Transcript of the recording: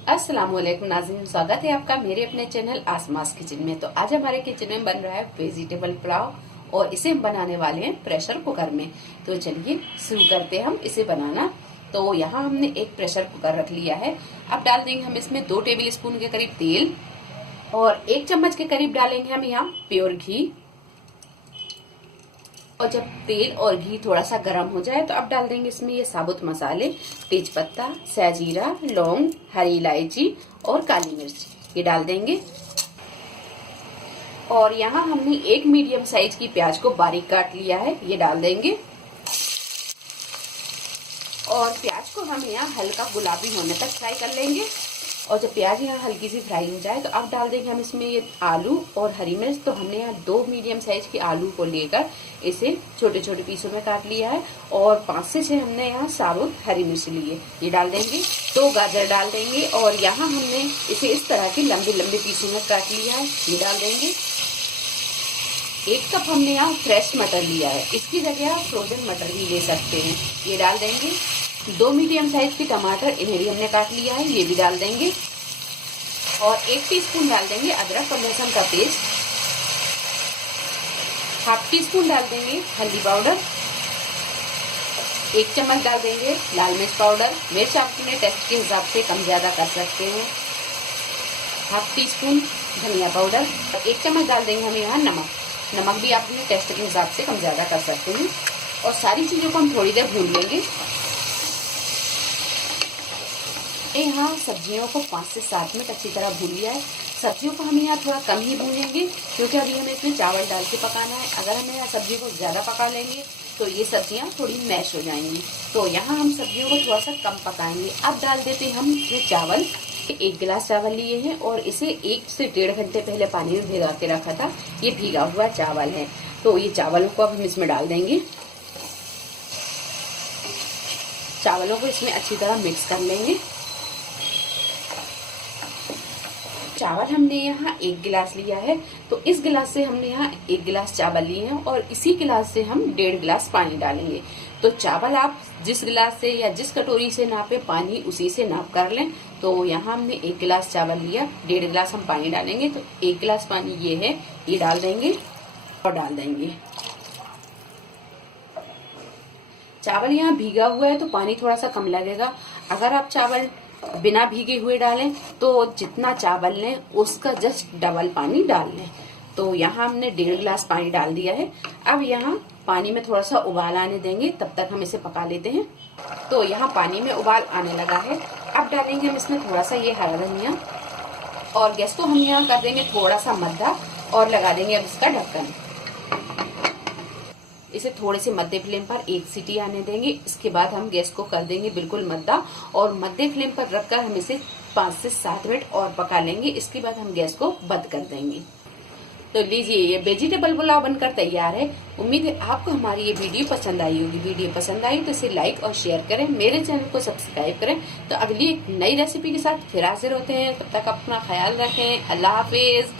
अस्सलाम वालेकुम नाज़रीन, स्वागत है आपका मेरे अपने चैनल आसमास किचन में। तो आज हमारे किचन में बन रहा है वेजिटेबल पुलाव और इसे हम बनाने वाले हैं प्रेशर कुकर में। तो चलिए शुरू करते हैं हम इसे बनाना। तो यहाँ हमने एक प्रेशर कुकर रख लिया है। अब डाल देंगे हम इसमें 2 टेबल स्पून के करीब तेल और 1 चम्मच के करीब डालेंगे हम यहाँ प्योर घी। और जब तेल और घी थोड़ा सा गर्म हो जाए तो अब डाल देंगे इसमें ये साबुत मसाले, तेज पत्ता, सहजीरा, लौंग, हरी इलायची और काली मिर्च, ये डाल देंगे। और यहाँ हमने एक मीडियम साइज की प्याज को बारीक काट लिया है, ये डाल देंगे। और प्याज को हम यहाँ हल्का गुलाबी होने तक फ्राई कर लेंगे। और जब प्याज यहाँ हल्की सी फ्राई हो जाए तो अब डाल देंगे हम इसमें ये आलू और हरी मिर्च। तो हमने यहाँ 2 मीडियम साइज के आलू को लेकर इसे छोटे छोटे पीसों में काट लिया है और 5 से 6 हमने यहाँ साबुत हरी मिर्च लिए, ये डाल देंगे। 2 गाजर डाल देंगे और यहाँ हमने इसे इस तरह की लंबी लंबी पीसों में काट लिया है, ये डाल देंगे। 1 कप हमने यहाँ फ्रेश मटर लिया है, इसकी जगह आप फ्रोजन मटर भी ले सकते हैं, ये डाल देंगे। 2 मीडियम साइज के टमाटर, इन्हें भी हमने काट लिया है, ये भी डाल देंगे। और 1 टीस्पून डाल देंगे अदरक और लहसुन का पेस्ट। हाफ टी-स्पून डाल देंगे हल्दी पाउडर। 1 चम्मच डाल देंगे लाल मिर्च पाउडर। मिर्च आप अपने टेस्ट के हिसाब से कम ज्यादा कर सकते हैं। हाफ टी-स्पून धनिया पाउडर। 1 चम्मच डाल देंगे हम यहाँ नमक भी आप अपने टेस्ट के हिसाब से कम ज्यादा कर सकते हैं। और सारी चीजों को हम थोड़ी देर भून लेंगे। यहाँ सब्जियों को 5 से 7 मिनट अच्छी तरह भून लिया है। सब्जियों को हम यहाँ थोड़ा कम ही भूनेंगे क्योंकि अभी हमें इसमें चावल डाल के पकाना है। अगर हम यहाँ सब्जी को ज्यादा पका लेंगे तो ये सब्जियां थोड़ी मैश हो जाएंगी। तो यहाँ हम सब्जियों को थोड़ा सा कम पकाएंगे। अब डाल देते हैं हम ये चावल। 1 गिलास चावल लिए हैं और इसे 1 से 1.5 घंटे पहले पानी में भिगा के रखा था। ये भीगा हुआ चावल है, तो ये चावलों को अब हम इसमें डाल देंगे। चावलों को इसमें अच्छी तरह मिक्स कर लेंगे। चावल हमने यहाँ 1 गिलास लिया है, तो इस गिलास से हमने यहाँ 1 गिलास चावल लिए हैं और इसी गिलास से हम 1.5 गिलास पानी डालेंगे। तो चावल आप जिस गिलास से या जिस कटोरी से नापे पानी उसी से नाप कर लें। तो यहाँ हमने 1 गिलास चावल लिया, 1.5 गिलास हम पानी डालेंगे। तो 1 गिलास पानी ये है, ये डाल देंगे और डाल देंगे। चावल यहाँ भीगा हुआ है तो पानी थोड़ा सा कम लगेगा। अगर आप चावल बिना भीगे हुए डालें तो जितना चावल लें उसका जस्ट डबल पानी डाल लें। तो यहाँ हमने 1.5 गिलास पानी डाल दिया है। अब यहाँ पानी में थोड़ा सा उबाल आने देंगे, तब तक हम इसे पका लेते हैं। तो यहाँ पानी में उबाल आने लगा है। अब डालेंगे हम इसमें थोड़ा सा ये हरा धनिया और गैस को हम यहाँ कर देंगे थोड़ा सा मद्दा और लगा देंगे अब इसका ढक्कन। इसे थोड़े से मध्य फ्लेम पर 1 सीटी आने देंगे। इसके बाद हम गैस को कर देंगे बिल्कुल मद्दा और मध्य फ्लेम पर रखकर हम इसे 5 से 7 मिनट और पका लेंगे। इसके बाद हम गैस को बंद कर देंगे। तो लीजिए, ये वेजिटेबल पुलाव बनकर तैयार है। उम्मीद है आपको हमारी ये वीडियो पसंद आई होगी। वीडियो पसंद आई तो इसे लाइक और शेयर करें, मेरे चैनल को सब्सक्राइब करें। तो अगली एक नई रेसिपी के साथ फिर हाजिर होते हैं। तब तक अपना ख्याल रखें। अल्लाह हाफिज।